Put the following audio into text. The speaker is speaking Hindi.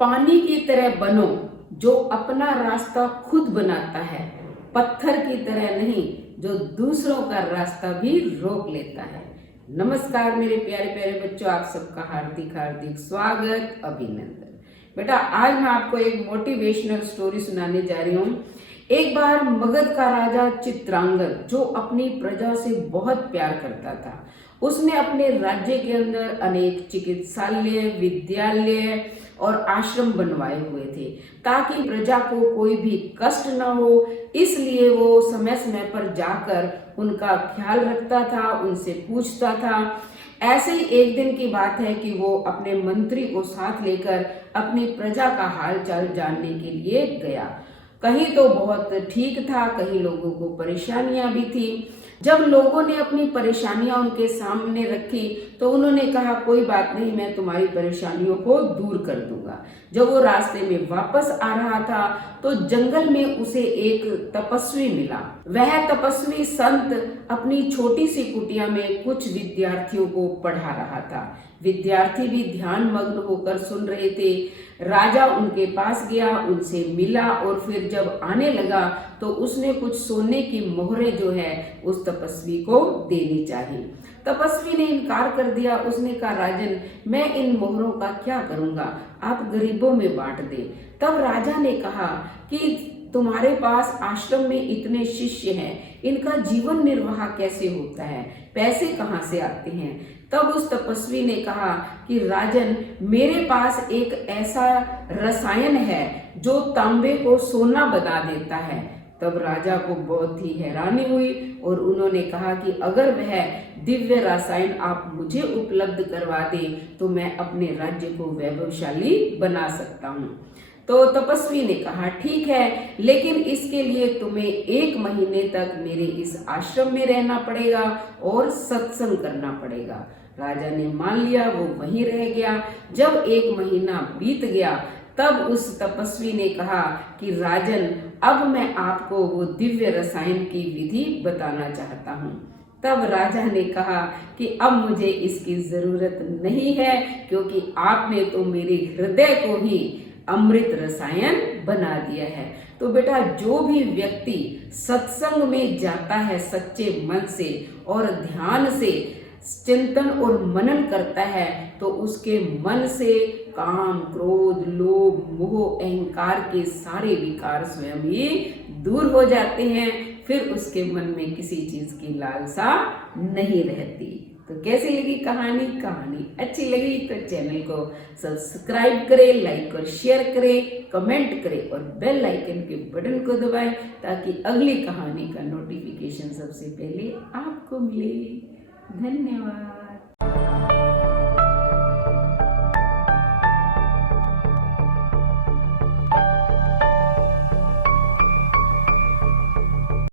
पानी की तरह बनो जो अपना रास्ता खुद बनाता है, पत्थर की तरह नहीं जो दूसरों का रास्ता भी रोक लेता है। नमस्कार मेरे प्यारे प्यारे बच्चों, आप सबका हार्दिक हार्दिक स्वागत, अभिनंदन। बेटा आज मैं आपको एक मोटिवेशनल स्टोरी सुनाने जा रही हूँ। एक बार मगध का राजा चित्रांगद, जो अपनी प्रजा से बहुत प्यार करता था, उसने अपने राज्य के अंदर अनेक चिकित्सालय, विद्यालय और आश्रम बनवाए हुए थे ताकि प्रजा को कोई भी कष्ट न हो। इसलिए वो समय समय पर जाकर उनका ख्याल रखता था, उनसे पूछता था। ऐसे ही एक दिन की बात है कि वो अपने मंत्री को साथ लेकर अपनी प्रजा का हाल चाल जानने के लिए गया। कहीं तो बहुत ठीक था, कहीं लोगों को परेशानियां भी थी। जब लोगों ने अपनी परेशानियां उनके सामने रखी तो उन्होंने कहा, कोई बात नहीं, मैं तुम्हारी परेशानियों को दूर कर दूंगा। जब वो रास्ते में वापस आ रहा था तो जंगल में उसे एक तपस्वी मिला। वह तपस्वी संत अपनी छोटी सी कुटिया में कुछ विद्यार्थियों को पढ़ा रहा था। विद्यार्थी भी ध्यान मग्न होकर सुन रहे थे। राजा उनके पास गया, उनसे मिला और फिर जब आने लगा तो उसने कुछ सोने की मोहरें जो है उस तपस्वी को देनी चाहिए। तपस्वी ने इनकार कर दिया। उसने कहा, राजन, मैं इन मोहरों का क्या करूंगा, आप गरीबों में बांट दे। तब राजा ने कहा कि तुम्हारे पास आश्रम में इतने शिष्य हैं, इनका जीवन निर्वाह कैसे होता है, पैसे कहाँ से आते हैं? तब उस तपस्वी ने कहा कि राजन, मेरे पास एक ऐसा रसायन है जो तांबे को सोना बना देता है। तब राजा को बहुत ही हैरानी हुई और उन्होंने कहा कि अगर वह दिव्य रसायन आप मुझे उपलब्ध करवा दें तो मैं अपने राज्य को वैभवशाली बना सकता हूँ। तो तपस्वी ने कहा, ठीक है, लेकिन इसके लिए तुम्हें 1 महीने तक मेरे इस आश्रम में रहना पड़ेगा और सत्संग करना पड़ेगा। राजा ने मान लिया, वो वहीं रह गया। जब 1 महीना बीत गया तब उस तपस्वी ने कहा कि राजन, अब मैं आपको वो दिव्य रसायन की विधि बताना चाहता हूँ। तब राजा ने कहा कि अब मुझे इसकी जरूरत नहीं है, क्योंकि आपने तो मेरे हृदय को ही अमृत रसायन बना दिया है। तो बेटा, जो भी व्यक्ति सत्संग में जाता है सच्चे मन से और ध्यान से चिंतन और मनन करता है तो उसके मन से काम, क्रोध, लोभ, मोह, अहंकार के सारे विकार स्वयं ही दूर हो जाते हैं। फिर उसके मन में किसी चीज की लालसा नहीं रहती। तो कैसी लगी कहानी? कहानी अच्छी लगी तो चैनल को सब्सक्राइब करें, लाइक और शेयर करें, कमेंट करें और बेल आइकन के बटन को दबाएं ताकि अगली कहानी का नोटिफिकेशन सबसे पहले आपको मिले। धन्यवाद।